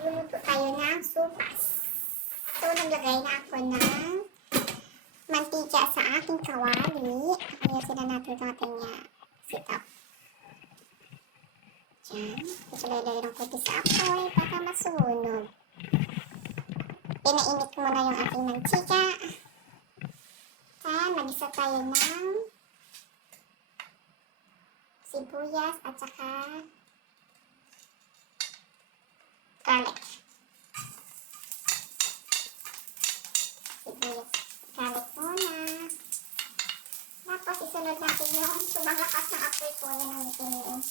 magluluto tayo ng sopas. So, naglagay na ako ng mantika sa aking kawali. Ayusin na natin ito ating sit-up. Diyan. Isulay-lay ng konti sa apoy baka masunog. Pinainit ko muna yung ating mantika. At mag-isa tayo ng sibuyas at saka garlic. Sibuyas, garlic muna. Tapos isunod natin yung subang lakas ng apoy po yan ang itin.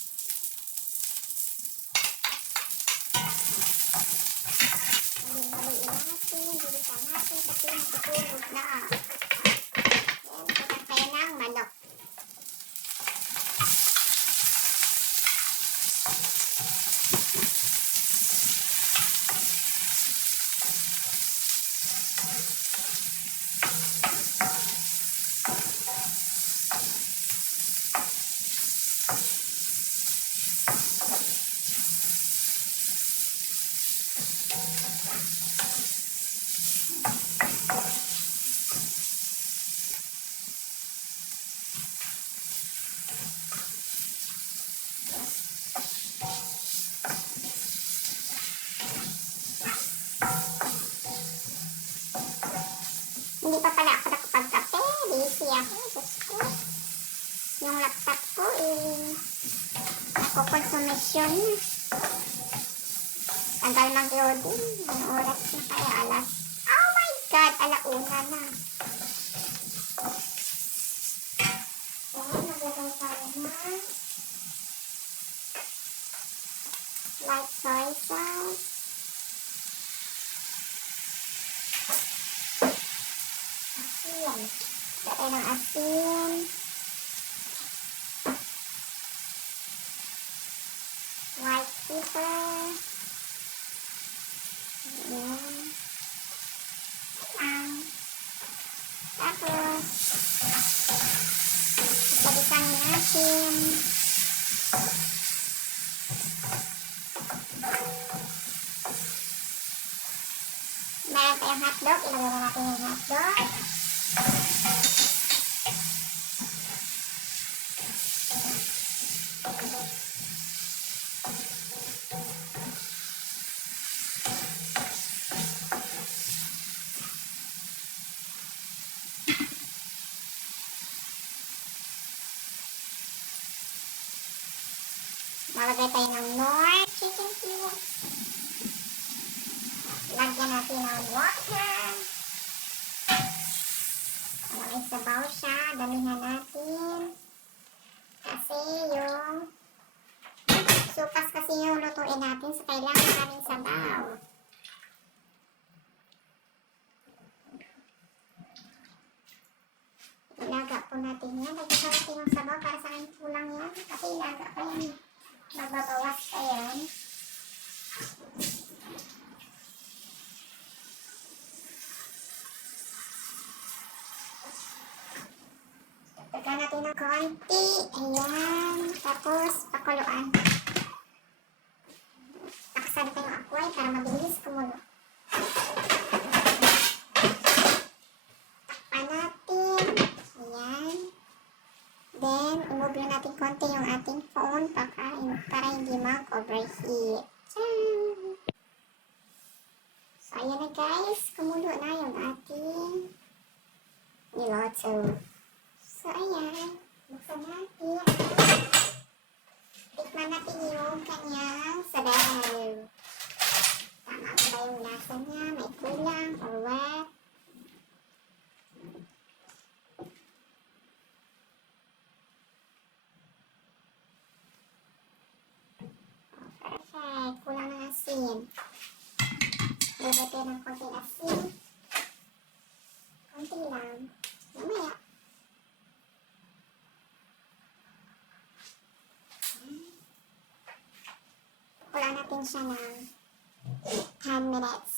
Baliin natin, bilisan natin kasi matutulog na. Yan, sukat tayo ng manok. Hindi pa pala ako nakapagkape. Busy ako. Diyos ko. Yung laptop ko nakukonsumisyon na. Tagal mag-loading. Ang oras na kaya alas. Oh my God! Alauna na. Ayan, naglagay tayo na light soy sauce. Ayan. Lagay ng asin. White pepper. Ayan. Ayan. Tapos, isabisang natin. Meron tayong hotdog. Ilagay na natin yung hotdog. Malagay tayo ng Knorr chicken cubes. Lagyan natin ng water. May sabaw siya. Damihan natin. Kasi yung supas kasi yung lutuin natin sa kailangan namin sabaw. Ilaga po natin yan. Lagyan natin yung sabaw para sa akin kulang yan. Kasi ilaga pa yan. Magbabawas pa yan. Lagyan natin ng konti. Ayan. Tapos, pakuluan. Taksan natin yung apoy para mabilis kumulo. Takpan natin. Ayan. Then, i-move lang natin konti yung ating phone para hindi mag-overheat. Tiyan! So, ayan na guys. Kumulo na yung ating niloto. So, ayan. Buksan natin. Tikman natin yung kanyang sabaw. Tama ba yung lasa niya? May kulang or what? Perfect. Kulang ng asin. Lagyan ng konting asin. Konti lang. Mamaya. Kulang natin siya ng 10 minutes.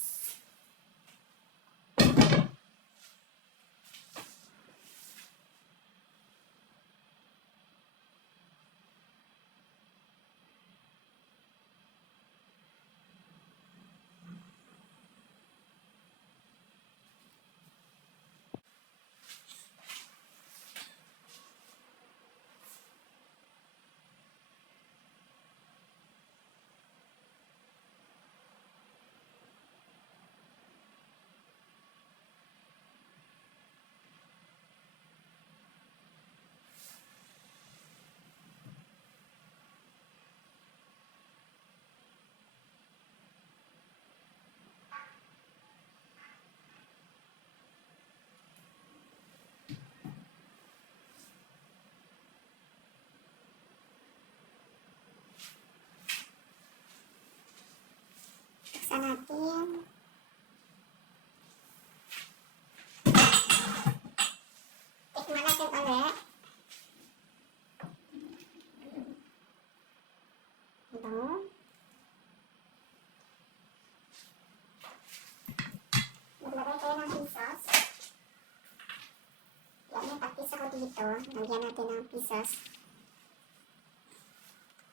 dito. Lagyan natin ng pieces.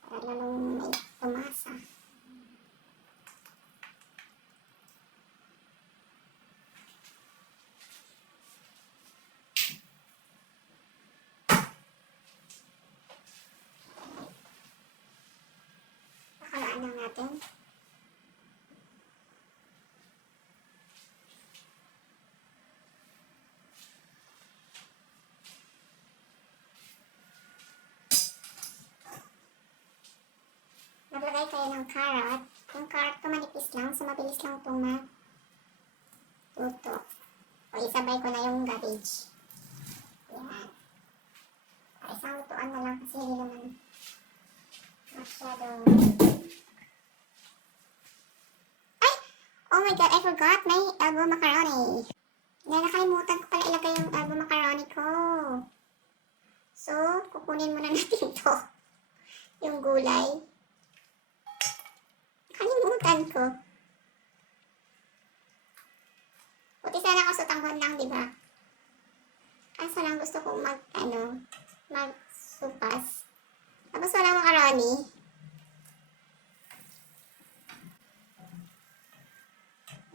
Para lalong may tumasa. Pakalaan lang natin. Maglagay tayo ng carrot. Yung carrot ko manipis lang, so mabilis lang itong matuto. O isabay ko na yung cabbage. Yan. Ay, isang lutuan na lang kasi hindi naman masyadong... Ay! Oh my god, I forgot! May elbow macaroni. Nakalimutan ko pala ilagay yung elbow macaroni ko. So, kukunin muna natin to. Yung gulay. Kalimutan ko. Puti sana ako sa tanghon lang, di ba? Kaso lang gusto kong magsupas. Tapos walang macaroni.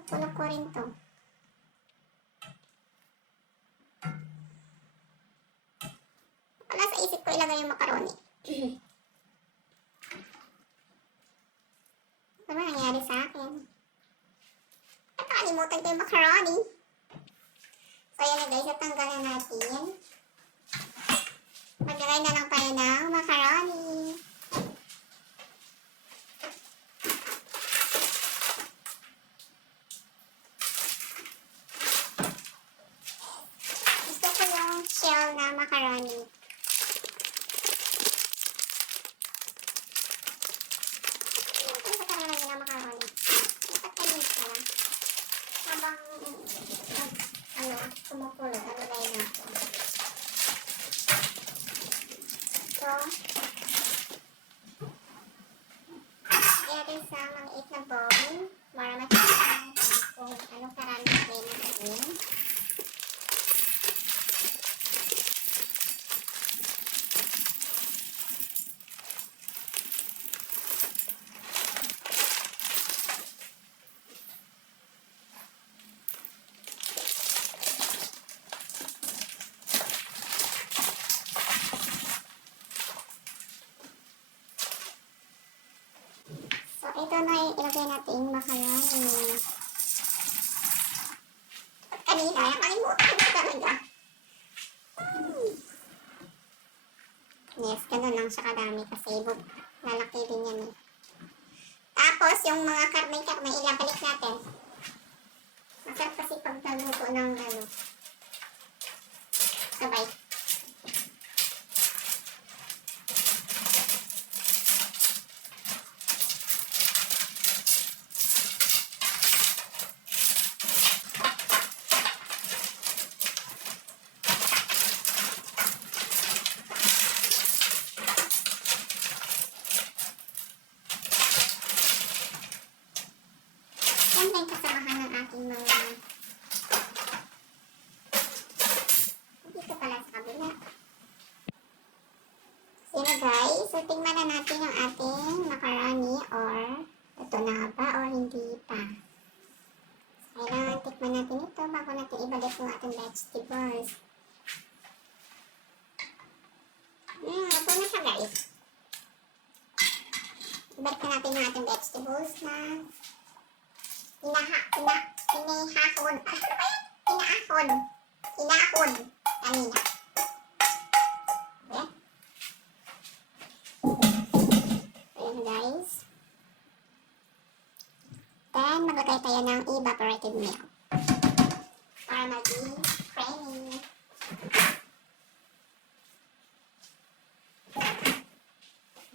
Pukulok ko rin to. Wala sa isip ko ilagay yung macaroni. Ano ba nangyari sa akin? At nakalimutan ko yung macaroni. So, yan na guys. Tanggalan natin. Maglagay na lang tayo ng macaroni. Gusto ko yung shell na macaroni. Kumukulo, nalagay natin. So, natin sa maliit na bowl para makita kung anong karami kayo natin. Ito na yung ilagay natin macaroni. Kanina, nakalimutan ko talaga. Yes, ganun lang siya kadami kasi lalaki din yan eh. Tapos, yung mga karne ilabalik natin. Masarap kasi pag nagluto ng sabay. Yan yung kasamahan ng ating mga dito pala sa kabila. So guys, so tingnan na natin yung ating macaroni or ito na ba or hindi pa. So, kailangan tikman natin ito bago natin ibalik yung ating vegetables. Ito na siya guys. Ibalik na natin yung ating vegetables na inaahon. Kanina. Okay? Ayan guys. Then, maglagay tayo ng evaporated milk. Para maging creamy.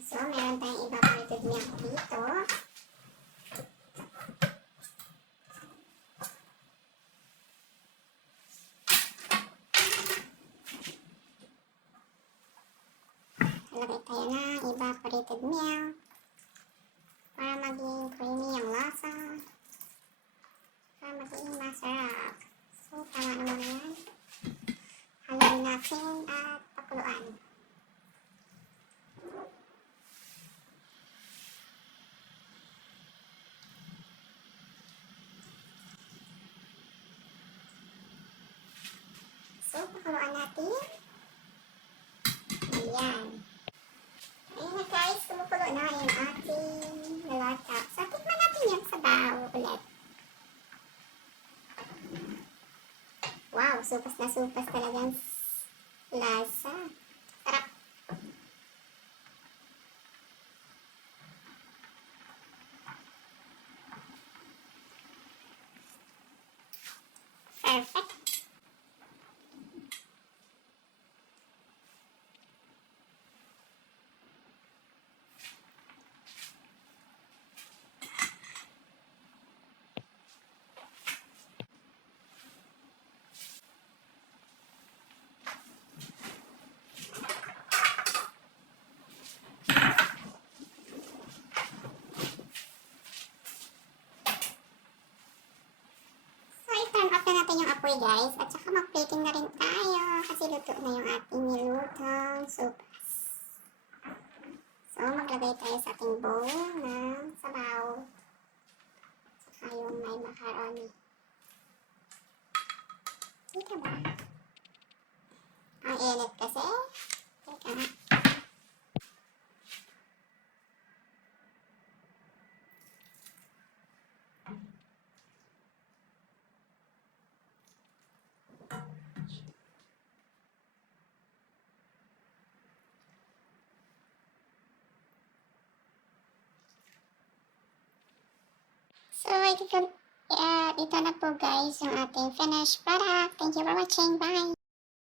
So, meron tayong evaporated milk dito. Lagay tayo ng evaporated milk para maging creamy ang lasa, para maging masarap. So, tama naman yan. Haluin natin at natin. Ayan. Ayun na guys, kumukulo na yung ating nalata. So, tikman natin yung sabaw ulit. Wow, supas na supas talagang lasa. Sarap. Perfect. So, i-turn off na natin yung apoy guys. At saka mag-plating na rin tayo. Kasi luto na yung ating nilutong sopas. So, maglagay tayo sa ating bowl ng sabaw. Saka yung may macaroni. Dito ba? Ang init kasi. Teka nga. So, ito na po guys yung ating finished product. Thank you for watching. Bye!